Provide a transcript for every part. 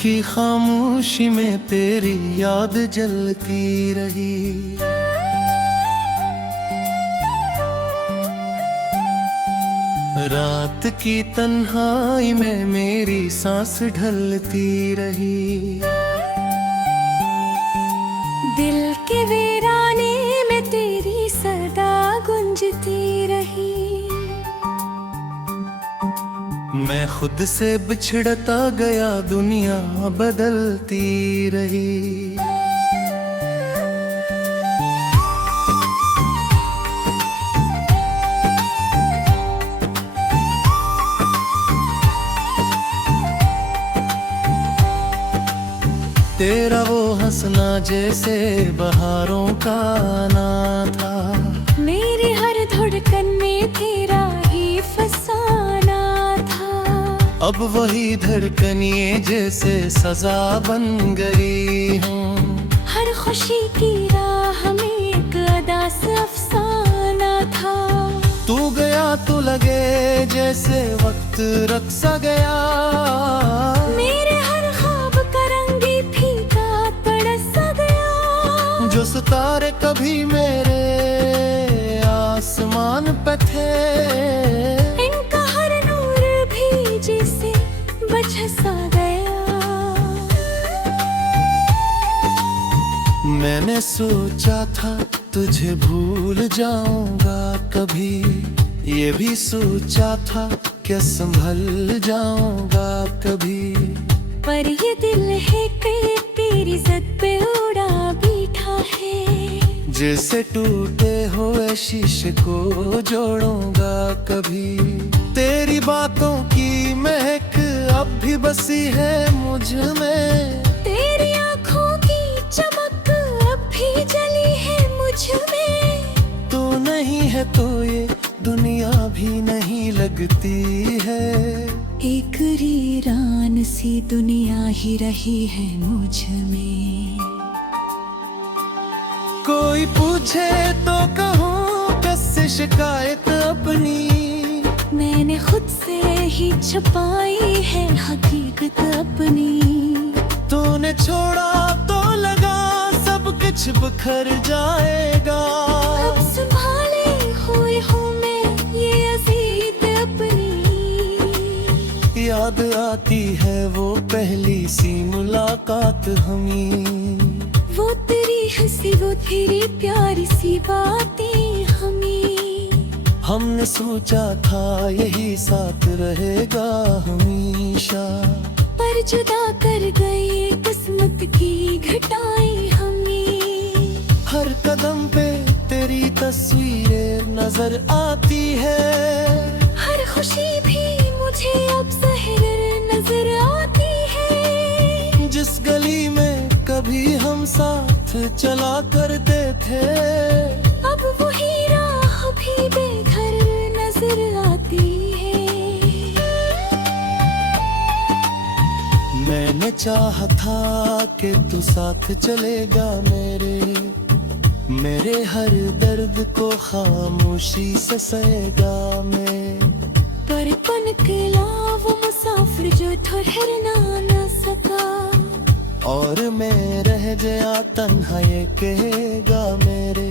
की खामोशी में तेरी याद जलती रही। रात की तन्हाई में मेरी सांस ढलती रही। दिल के वीराने में तेरी सदा गुंजती रही। मैं खुद से बिछड़ता गया, दुनिया बदलती रही। तेरा वो हंसना जैसे बहारों का आना था। मेरी हर धड़कन में तेरा ही फसाना था। अब वही धड़कन ये जैसे सजा बन गई हूँ। हर खुशी की राह में एक अदा से अफसाना था। तू गया तो लगे जैसे वक्त रख सा गया। मेरे हर ख्वाब का रंग भी फीका पड़ सा गया। जो सितारे कभी मेरे आसमान पे थे, इनका हर नूर भी जैसे बुझ सा गया। मैंने सोचा था तुझे भूल जाऊंगा कभी, ये भी सोचा था क्या संभल जाऊंगा कभी। पर ये दिल है कि तेरी जिद पे उड़ा बैठा है। जैसे टूटे हुए शीशे को जोड़ूंगा कभी। तेरी बातों की महक अब भी बसी है मुझ में। तेरी आँखों की चमक अब भी जली है मुझ में। तू नहीं है तो ये दुनिया भी नहीं लगती है। एक वीरान सी दुनिया ही रही है मुझ में। कोई पूछे तो कहूँ कैसे शिकायत अपनी। मैंने खुद से ही छुपाई है हकीकत अपनी। तूने छोड़ा तो लगा सब कुछ बिखर जाएगा। अब संभाले हुए हूँ मैं ये अजीत अपनी। याद आती है वो पहली सी मुलाकात हमी। वो तेरी हंसी वो तेरी प्यारी सी बातें हमें। हमने सोचा था यही साथ रहेगा हमेशा। पर जुदा कर गए किस्मत की घटाएं हमें। हर कदम पे तेरी तस्वीरें नजर आती है। हर खुशी भी मुझे अब जहर नजर आती है। जिस गली में कभी हम साथ चला करते थे, अब वही राह भी बेघर नजर आती है। मैंने चाहा था कि तू साथ चलेगा मेरे हर दर्द को खामोशी से सहेगा मैं। पर निकला वो मुसाफिर जो ठहर ना सका। और मैं रह गया तन्हा ये कहेगा मेरे।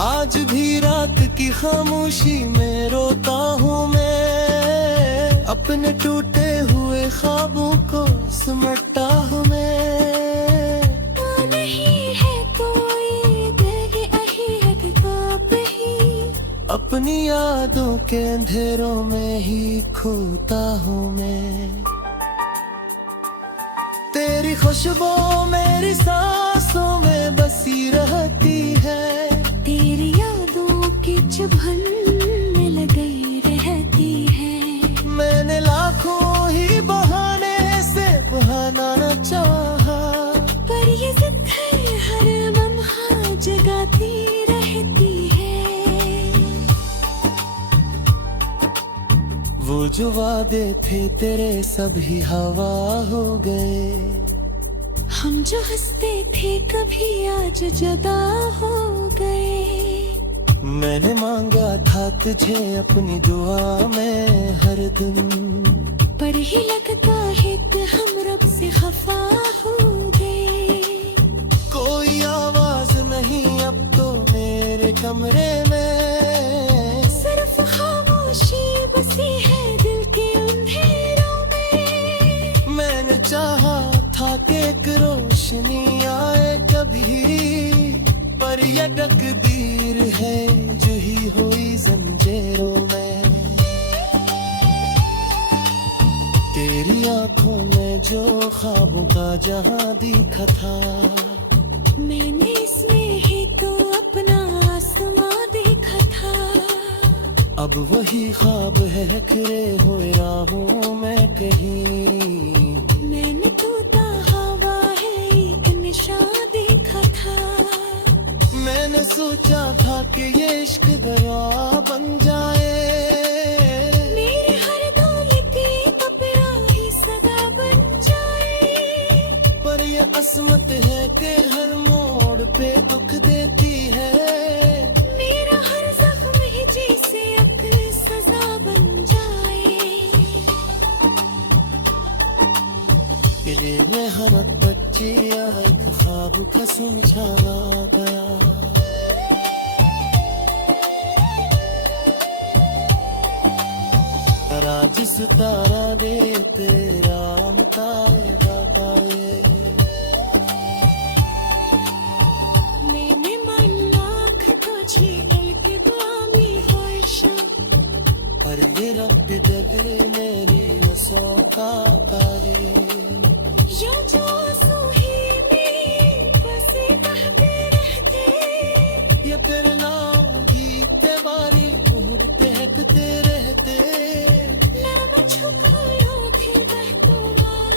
आज भी रात की खामोशी में रोता हूँ मैं। अपने टूटे हुए ख्वाबों को सिमटता हूँ मैं। नहीं है कोई गहरी हकीकत ही। अपनी यादों के अंधेरों में ही खोता हूँ मैं। तेरी खुशबू मेरी सांसों में बसी रहती है। तेरी यादों की चुभन में लगी रहती है। मैंने लाखों ही बहाने से बहाना चाहा। पर ये जिद है हर लम्हा जगाती रहती है। वो जो वादे थे तेरे सभी हवा हो गए। हम जो हंसते थे कभी आज जुदा हो गए। मैंने मांगा था तुझे अपनी दुआ में हर दिन। पर ही लगता है कि हम रब से खफा हो गए। कोई आवाज नहीं अब तो मेरे कमरे में, सिर्फ खामोशी बसी है दिल के अंधेरों में। मैंने चाहा था कि एक रोशनी आए कभी, पर ये तकदीर है जो ही हुई जंजीरों में। तेरी आंखों में जो ख्वाबों का जहां दिखा था, मैंने इसमें ही तो अपना आसमां देखा था। अब वही ख्वाब है खरे हुए राहों में कहीं। मैंने तोता हवा है एक निशान देखा था। मैंने सोचा था कि ये इश्क दवा बन जाए, मेरे हर दौलत की प्यारी सदा बन जाए। पर ये असमत है कि हर मोड़ पे दुख देती है। मेरा हर जख्म ही जैसे अब सजा बन जाए। दिल में हर बच्चे एक ख्वाब का समझाना गया। तारा जिस तारा दे तेरा मिटाएगा पाए। मैंने मन लाख तुझे एक बामी होशा, पर ये रब दे मेरी असों का पाए। यो जो सोही में बसे कहते रहते, ये तेरे नाम गीते बारी दूर बहकते रहते। मैं छुपाया फिर बहतो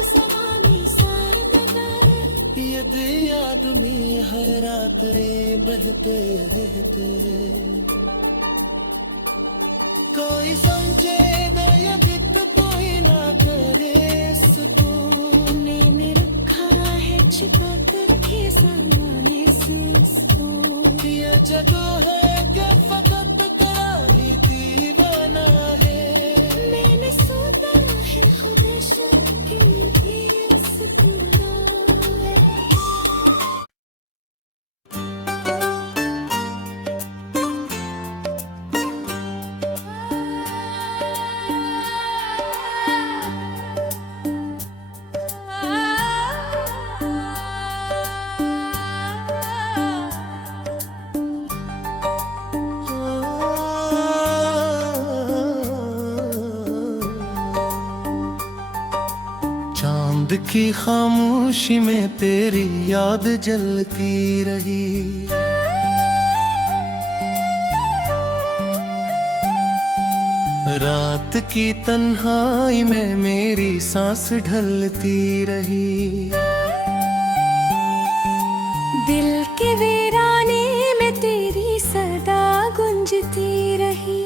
ज़माने सार बदल। ये दिया दुनिया हर रात रे बहते रहते। कोई समझे दो ये दिल कोई ना करे सुकून। मैंने रखा है छिपा करके सामान्य संस्कून। ये जगह है कि फकत तेरा ही दीवाना है। मैंने सोचा है खुद से कि ये सुकून। चांद की खामोशी में तेरी याद जलती रही। रात की तन्हाई में मेरी सांस ढलती रही। दिल के वीराने में तेरी सदा गुंजती रही।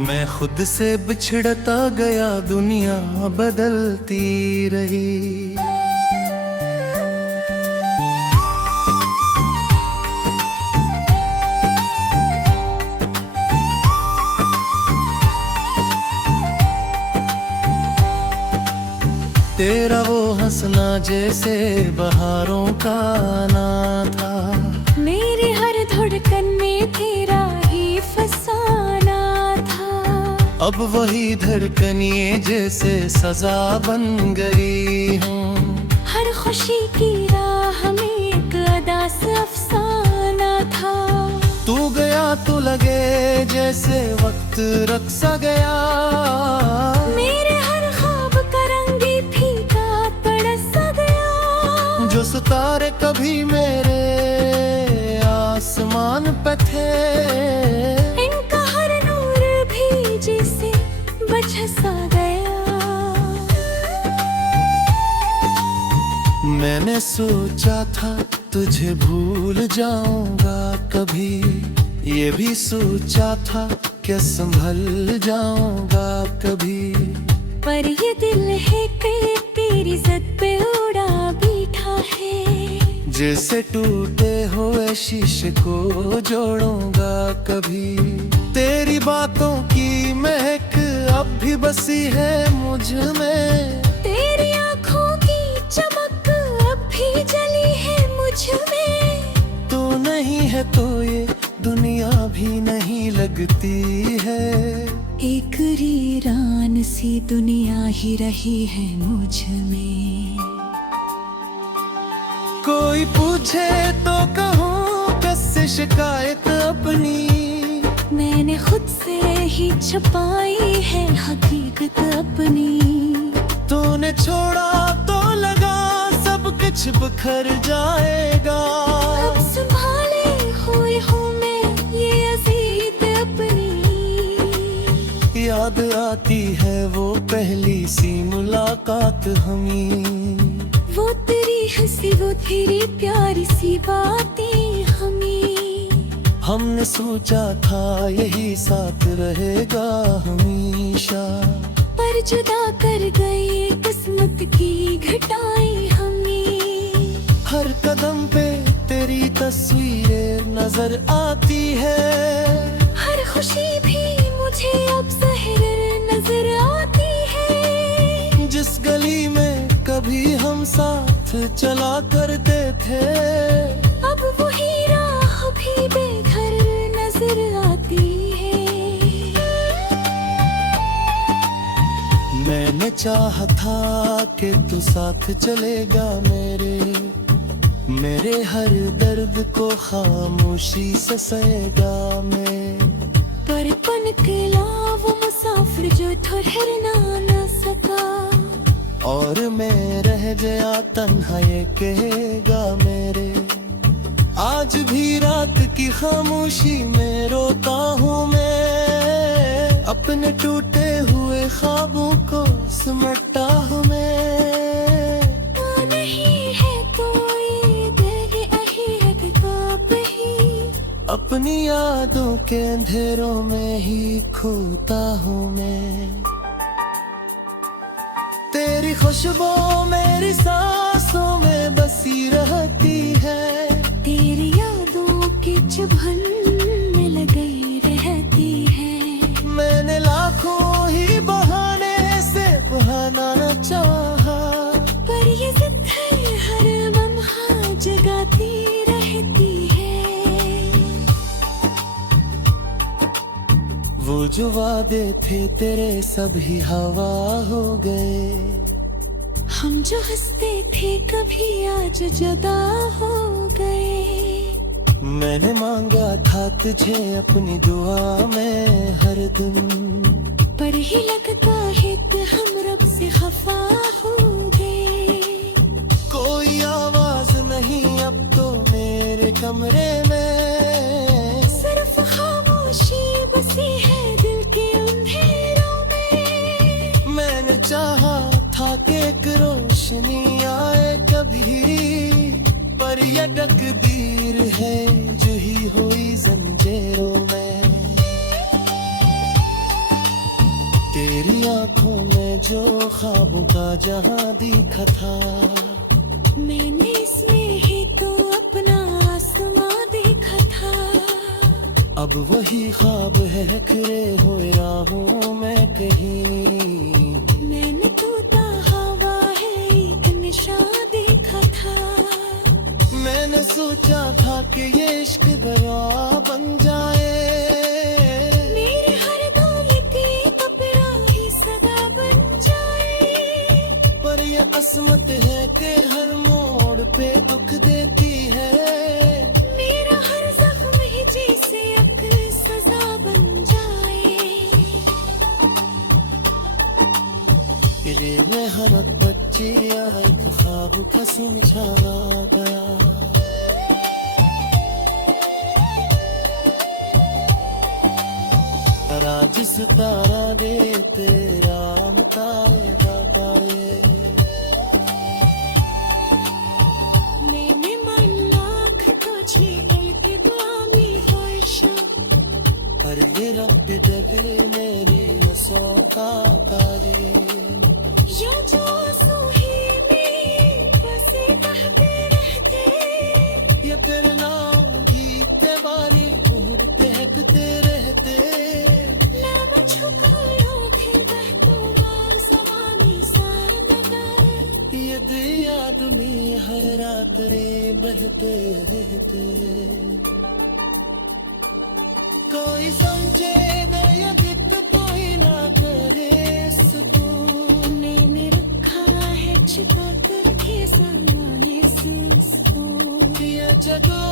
मैं खुद से बिछड़ता गया दुनिया बदलती रही। तेरा वो हंसना जैसे बहारों का आना था। मेरी हर धड़कन में तेरा ही फसाना था। अब वही धड़कन ये जैसे सजा बन गई हूँ। हर खुशी की राह में एक अदा से अफसाना था। तू गया तो लगे जैसे वक्त रख सा गया। मेरे हर ख्वाब का रंग ही फीका पड़ सा गया। जो सितारे कभी मेरे आसमान पे थे, इनका हर नूर भी जैसे बझ सा गया। मैंने सोचा था तुझे भूल जाऊंगा कभी। ये भी सोचा था कि संभल जाऊंगा कभी। पर ये दिल है कि तेरी ज़द पे उड़ा बैठा है। जैसे टूटे हुए शीशे को जोड़ूंगा कभी। तेरी बातों की महक अब भी बसी है मुझ में। तेरी आंखों की चमक अब भी जली है मुझ में। तू नहीं है तो ये दुनिया भी नहीं लगती है। एक वीरान सी दुनिया ही रही है मुझ में। कोई पूछे तो कहूँ कैसे शिकायत अपनी, मैंने खुद से ही छुपाई है हकीकत अपनी। तूने छोड़ा तो लगा सब कुछ बिखर जाएगा। अब संभाले हुए हूँ मैं ये अजीत अपनी। याद आती है वो पहली सी मुलाकात हमी, वो तेरी हंसी वो तेरी प्यारी सी बातें हमें। हमने सोचा था यही साथ रहेगा हमेशा, पर जुदा कर गए किस्मत की घटाएं हमें। हर कदम पे तेरी तस्वीरें नजर आती है। हर खुशी भी मुझे अब ज़हर नजर आती है। जिस गली में कभी हम साथ चला करते थे, अब वही राह भी बेघर नजर आती है। मैंने चाहा था कि तू साथ चलेगा मेरे हर दर्द को खामोशी से सहेगा मैं। पर पनकला वो मुसाफिर जो ठहर ना सका, और मैं रह गया तन्हा ये कहेगा मेरे। आज भी रात की खामोशी में रोता हूँ मैं, अपने टूटे हुए ख्वाबों को सिमटता हूँ मैं। नहीं है कोई देह अहीरत ख्वाब ही, अपनी यादों के अंधेरों में ही खोता हूँ मैं। तेरी खुशबू मेरी सांसों में बसी रहती है, तेरी यादों की चुभन में लगी रहती है। मैंने लाखों ही बहाने से बहाना न चाहा, पर ये जिद है हर लम्हा जगाती रहती है। वो जो वादे थे तेरे सभी हवा हो गए। हम जो हंसते थे कभी आज जुदा हो गए। मैंने मांगा था तुझे अपनी दुआ में हर दिन, पर ही लगता है कि हम रब से खफा हो गए। कोई आवाज नहीं अब तो मेरे कमरे में, सिर्फ खामोशी बसी है दिल के अंधेरों में। मैंने चाहा था कि एक रोशनी आए कभी, पर यह तकदीर है जो ही हुई जंजीरों में। तेरी आंखों में जो ख्वाबों का जहां दिखा था, मैंने इसमें ही तो अपना आसमां देखा था। अब वही ख्वाब है खरे हुए राहों में कहीं। मैंने तोता हवा है एक निशान देखा था। मैंने सोचा था कि ये इश्क गया बन जाए, मेरे हर दौलत की कपड़ा ही सदा बन जाए। पर ये असमत है कि हर मोड़ पे दुख देती है। मेरा हर जख्म ही जैसे अक सजा बन जाए। तेरे में हर बच्चे एक ख्वाब का समझा गया। जिस तारा दे तेरा मुताएगा पाए। मैंने मन लाख तुझे उनके बामी वर्षा, पर ये रब डगरे मेरी रसों का काले। यो जो सोहे में बसे कहते रहते, ये तेरे नाम गीते बारी उड़ महकते रहते। ना मुझको लोग हर रात रे बहते रहते कोई समझे दयादित कोई ना करे सुकून मैंने रखा है छिपा कर के सामान्य संस्कूल ये जगह